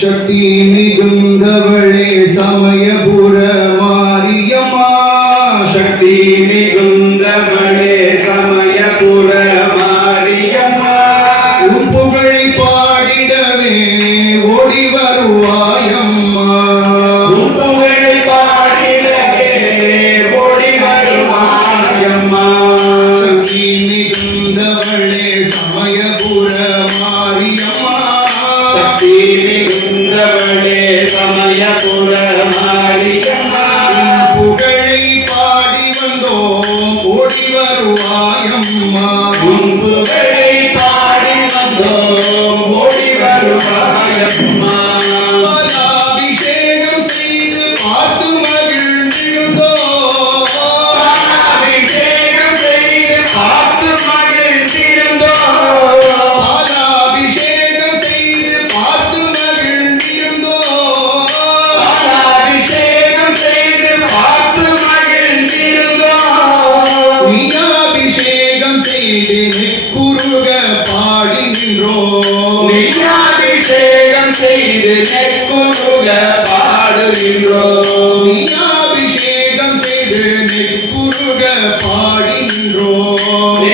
ಶಕ್ತಿ ನಿಗುಂದವಳೆ ಸಮಯ ಪುರ ಮಾರಿಯಮ್ಮ ಶಕ್ತಿ ನಿಗುಂದ அபிஷேகம் செய்து நெக்குருக பாடுகின்றோம் அபிஷேகம் செய்து நெக்குருக பாடுகின்றோம்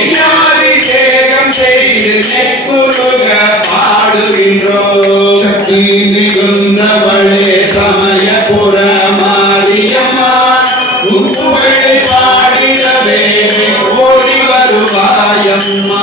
அபிஷேகம் செய்து நெக்குருக பாடுகின்றோம் சக்தி மிகுந்தவளே சமய புற மாரியம்மா உன் புகழை பாடிடவே ஓடி வருவாயம்மா.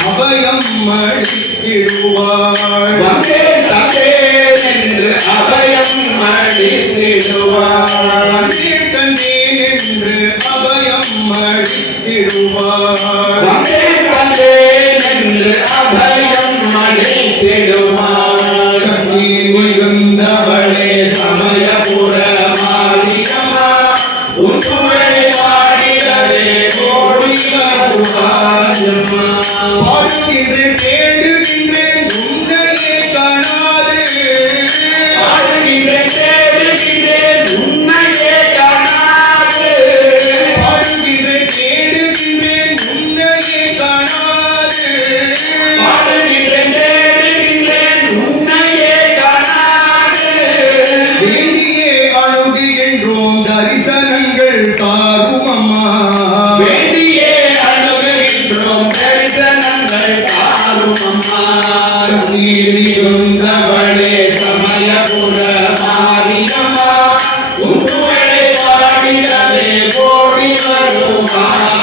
அபயம் மடித்திடுவாள் வந்தே தந்தே என்று அபயம் மடித்திடுவாள் வந்தே தந்தே என்று அபயம் மடித்திடுவாள் வந்தே தந்தே என்று அபயம்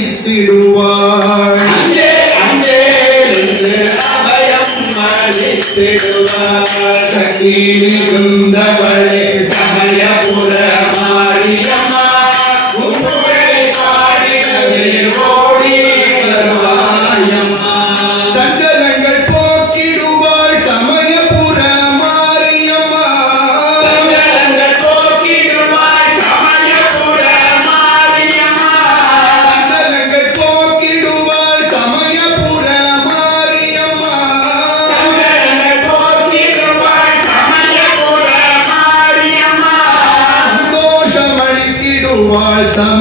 அளித்திடுவாள் அபயம் அளித்திடுவாள் சக்தி மிகுந்தவளே Oh, it's not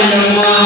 வருவாயம்மா